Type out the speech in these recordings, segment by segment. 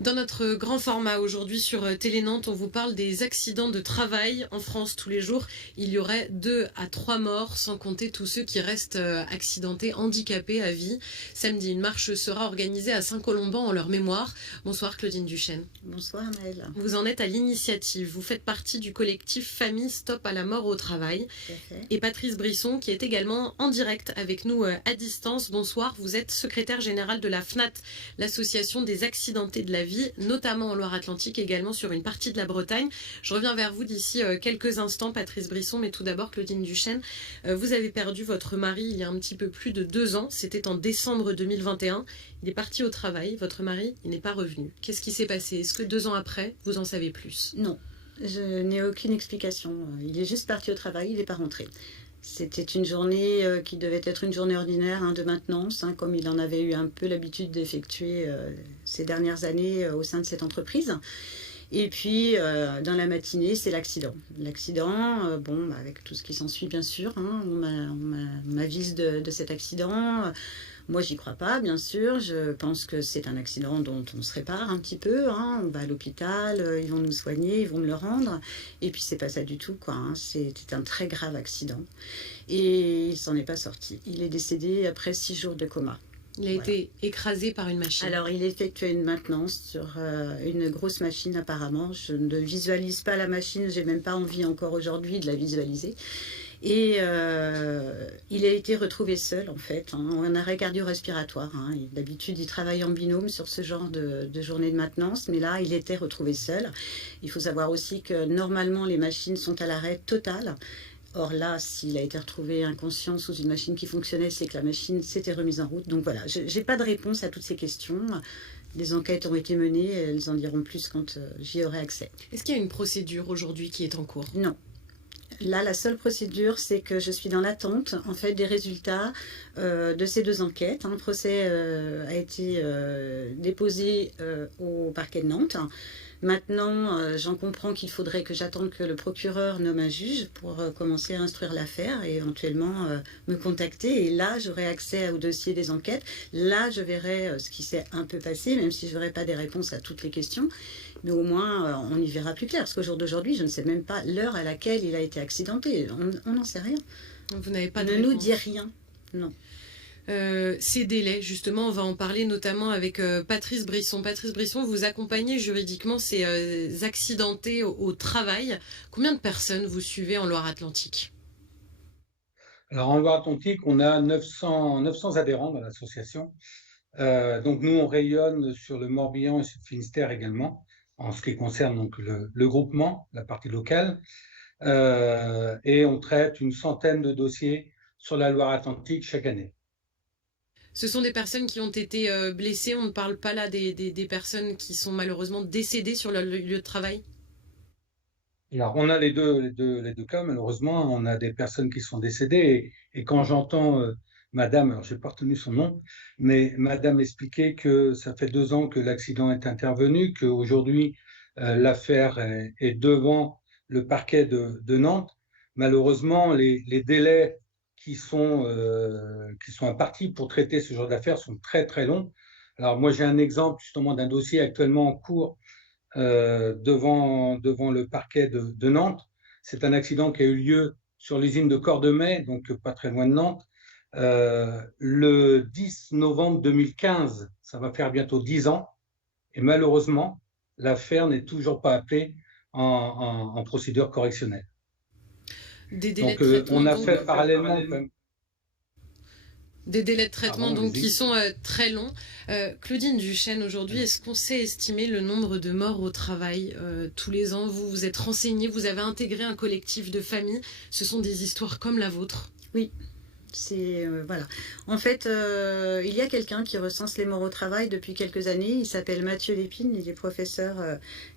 Dans notre grand format aujourd'hui sur Télé Nantes, on vous parle des accidents de travail en France tous les jours. Il y aurait 2 à 3 morts, sans compter tous ceux qui restent accidentés, handicapés à vie. Samedi, une marche sera organisée à Saint-Colomban en leur mémoire. Bonsoir Claudine Duchesne. Bonsoir Maëlle. Vous en êtes à l'initiative. Vous faites partie du collectif Famille Stop à la mort au travail. Et Patrice Brisson qui est également en direct avec nous à distance. Bonsoir, vous êtes secrétaire général de la FNAT, l'association des accidentés de la vie, notamment en Loire-Atlantique, également sur une partie de la Bretagne. Je reviens vers vous d'ici quelques instants, Patrice Brisson, mais tout d'abord, Claudine Duchesne, vous avez perdu votre mari il y a un petit peu plus de 2 ans, c'était en décembre 2021. Il est parti au travail, votre mari, il n'est pas revenu. Qu'est-ce qui s'est passé? Est-ce que 2 ans après, vous en savez plus? Non, je n'ai aucune explication. Il est juste parti au travail, il n'est pas rentré. C'était une journée qui devait être une journée ordinaire de maintenance, comme il en avait eu un peu l'habitude d'effectuer ces dernières années au sein de cette entreprise. Et puis, dans la matinée, c'est l'accident. L'accident, avec tout ce qui s'ensuit, bien sûr, on m'avise de cet accident. Moi, j'y crois pas, bien sûr. Je pense que c'est un accident dont on se répare un petit peu. On va à l'hôpital, ils vont nous soigner, ils vont me le rendre. Et puis, c'est pas ça du tout, quoi. C'était un très grave accident. Et il s'en est pas sorti. Il est décédé après 6 jours de coma. Il a été écrasé par une machine. Alors, il effectuait une maintenance sur une grosse machine, apparemment. Je ne visualise pas la machine. J'ai même pas envie encore aujourd'hui de la visualiser. Et il a été retrouvé seul, en fait, en arrêt cardio-respiratoire. D'habitude, il travaille en binôme sur ce genre de journée de maintenance, mais là, il était retrouvé seul. Il faut savoir aussi que normalement, les machines sont à l'arrêt total. Or là, s'il a été retrouvé inconscient sous une machine qui fonctionnait, c'est que la machine s'était remise en route. Donc voilà, je n'ai pas de réponse à toutes ces questions. Les enquêtes ont été menées, elles en diront plus quand j'y aurai accès. Est-ce qu'il y a une procédure aujourd'hui qui est en cours? Non. Là, la seule procédure, c'est que je suis dans l'attente en fait, des résultats de ces 2 enquêtes. Un procès a été déposé au parquet de Nantes. Maintenant, j'en comprends qu'il faudrait que j'attende que le procureur nomme un juge pour commencer à instruire l'affaire et éventuellement me contacter. Et là, j'aurai accès au dossier des enquêtes. Là, je verrai ce qui s'est un peu passé, même si je n'aurai pas des réponses à toutes les questions. Mais au moins, on y verra plus clair. Parce qu'au jour d'aujourd'hui, je ne sais même pas l'heure à laquelle il a été accidenté. On n'en sait rien. Vous n'avez pas de Ne réponse. nous dit rien. Non. Ces délais, justement, on va en parler notamment avec Patrice Brisson. Patrice Brisson, vous accompagnez juridiquement ces accidentés au travail. Combien de personnes vous suivez en Loire-Atlantique? Alors en Loire-Atlantique, on a 900 adhérents dans l'association. Donc nous, on rayonne sur le Morbihan et sur le Finistère également, en ce qui concerne donc le groupement, la partie locale. Et on traite une centaine de dossiers sur la Loire-Atlantique chaque année. Ce sont des personnes qui ont été blessées. On ne parle pas là des personnes qui sont malheureusement décédées sur le lieu de travail? Alors, on a les deux cas, malheureusement. On a des personnes qui sont décédées. Et quand j'entends Madame, alors je n'ai pas retenu son nom, mais Madame expliquer que ça fait 2 ans que l'accident est intervenu, qu'aujourd'hui, l'affaire est devant le parquet de Nantes. Malheureusement, les délais qui sont impartis pour traiter ce genre d'affaires sont très, très longs. Alors, moi, j'ai un exemple justement d'un dossier actuellement en cours devant le parquet de Nantes. C'est un accident qui a eu lieu sur l'usine de Cordemais, donc pas très loin de Nantes, le 10 novembre 2015. Ça va faire bientôt 10 ans. Et malheureusement, l'affaire n'est toujours pas appelée en procédure correctionnelle. Des délais Donc, de traitement, on a fait parallèlement des délais de traitement Pardon, qui sont très longs. Claudine Duchesne, aujourd'hui, est-ce qu'on sait estimer le nombre de morts au travail tous les ans? Vous êtes renseignée, vous avez intégré un collectif de familles. Ce sont des histoires comme la vôtre? Oui. Voilà. En fait, il y a quelqu'un qui recense les morts au travail depuis quelques années. Il s'appelle Mathieu Lépine. Il est professeur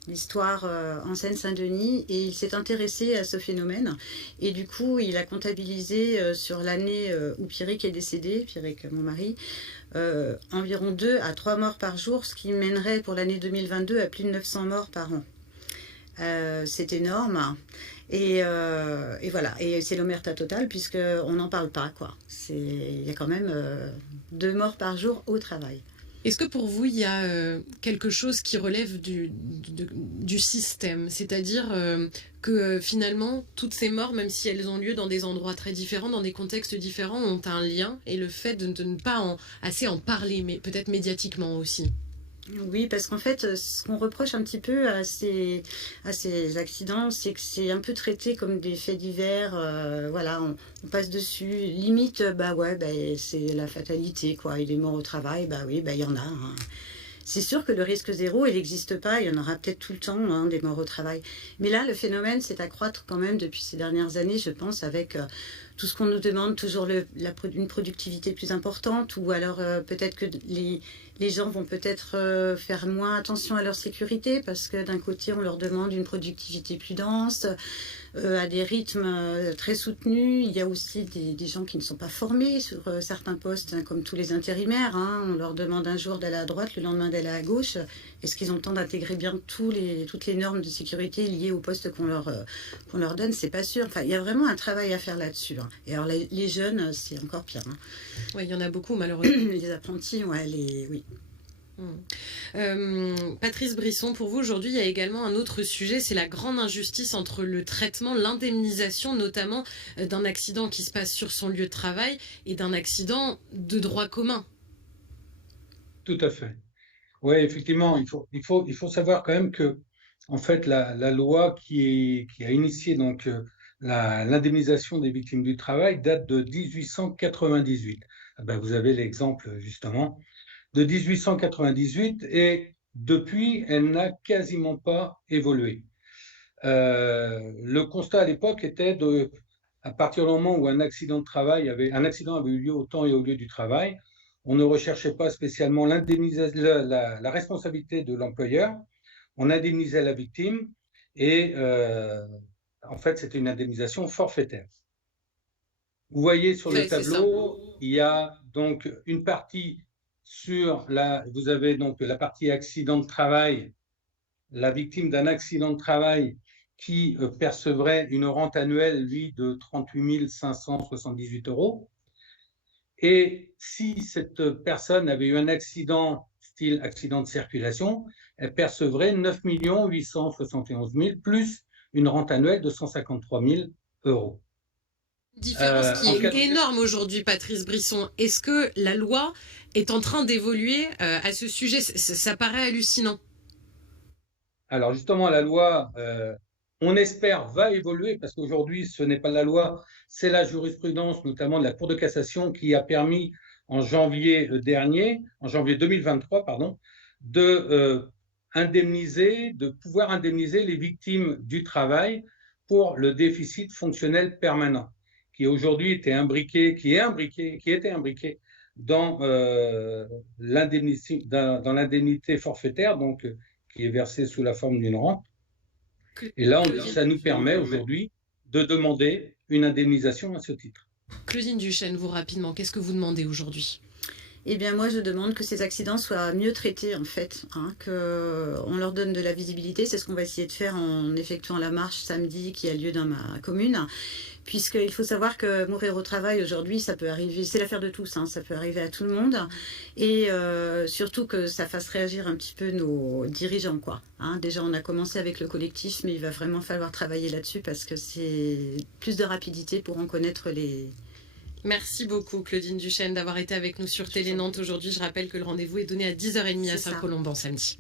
d'histoire en Seine-Saint-Denis et il s'est intéressé à ce phénomène. Et du coup, il a comptabilisé sur l'année où Pierrick est décédé, Pierrick, mon mari, environ 2 à 3 morts par jour, ce qui mènerait pour l'année 2022 à plus de 900 morts par an. C'est énorme. Et voilà, et c'est l'omerta totale puisqu'on n'en parle pas, quoi. Il y a quand même 2 morts par jour au travail. Est-ce que pour vous, il y a quelque chose qui relève du système? C'est-à-dire que finalement, toutes ces morts, même si elles ont lieu dans des endroits très différents, dans des contextes différents, ont un lien, et le fait de ne pas assez en parler, mais peut-être médiatiquement aussi. Oui, parce qu'en fait, ce qu'on reproche un petit peu à ces accidents, c'est que c'est un peu traité comme des faits divers. Voilà, on passe dessus. Limite, bah ouais, bah, c'est la fatalité, quoi. Il est mort au travail, bah oui, bah il y en a, hein. C'est sûr que le risque zéro, il n'existe pas. Il y en aura peut-être tout le temps, hein, des morts au travail. Mais là, le phénomène s'est accroître quand même depuis ces dernières années, je pense, avec tout ce qu'on nous demande, toujours une productivité plus importante, ou alors peut-être que les gens vont peut-être faire moins attention à leur sécurité, parce que d'un côté, on leur demande une productivité plus dense, à des rythmes très soutenus. Il y a aussi des gens qui ne sont pas formés sur certains postes, hein, comme tous les intérimaires, hein. On leur demande un jour d'aller à droite, le lendemain d'aller à gauche. Est-ce qu'ils ont le temps d'intégrer bien toutes les normes de sécurité liées au poste qu'on leur donne? C'est pas sûr. Enfin, il y a vraiment un travail à faire là-dessus, hein. Et alors les jeunes, c'est encore pire, hein. Oui, il y en a beaucoup malheureusement. Les apprentis, ouais, oui. Patrice Brisson, pour vous aujourd'hui, il y a également un autre sujet, c'est la grande injustice entre le traitement, l'indemnisation notamment d'un accident qui se passe sur son lieu de travail et d'un accident de droit commun. Tout à fait. Oui, effectivement, il faut savoir quand même que, en fait, la loi qui a initié donc l'indemnisation des victimes du travail date de 1898. Ah ben, vous avez l'exemple justement de 1898 et depuis, elle n'a quasiment pas évolué. Le constat à l'époque était à partir du moment où un accident avait eu lieu au temps et au lieu du travail, on ne recherchait pas spécialement la responsabilité de l'employeur, on indemnisait la victime et en fait c'était une indemnisation forfaitaire. Vous voyez sur le tableau, il y a donc une partie vous avez donc la partie accident de travail, la victime d'un accident de travail qui percevrait une rente annuelle, lui, de 38 578 €. Et si cette personne avait eu un accident, style accident de circulation, elle percevrait 9 871 000 plus une rente annuelle de 153 000 €. Différence qui est énorme aujourd'hui, Patrice Brisson. Est-ce que la loi est en train d'évoluer à ce sujet? Ça paraît hallucinant. Alors justement, la loi, on espère, va évoluer parce qu'aujourd'hui, ce n'est pas la loi, c'est la jurisprudence, notamment de la Cour de cassation, qui a permis en janvier 2023, pardon, de pouvoir indemniser les victimes du travail pour le déficit fonctionnel permanent, qui aujourd'hui était imbriqué dans l'indemnité forfaitaire, donc qui est versée sous la forme d'une rente. Et là, ça nous permet aujourd'hui de demander une indemnisation à ce titre. Claudine Duchesne, vous rapidement, qu'est-ce que vous demandez aujourd'hui? Eh bien, moi, je demande que ces accidents soient mieux traités, en fait, hein, qu'on leur donne de la visibilité. C'est ce qu'on va essayer de faire en effectuant la marche samedi qui a lieu dans ma commune. Puisqu'il faut savoir que mourir au travail aujourd'hui, ça peut arriver, c'est l'affaire de tous, hein, ça peut arriver à tout le monde. Et surtout que ça fasse réagir un petit peu nos dirigeants, quoi. Hein, déjà, on a commencé avec le collectif, mais il va vraiment falloir travailler là-dessus parce que c'est plus de rapidité pour en connaître les... Merci beaucoup Claudine Duchesne d'avoir été avec nous sur Télé Nantes aujourd'hui. Je rappelle que le rendez-vous est donné à 10h30 à Saint-Colomban samedi.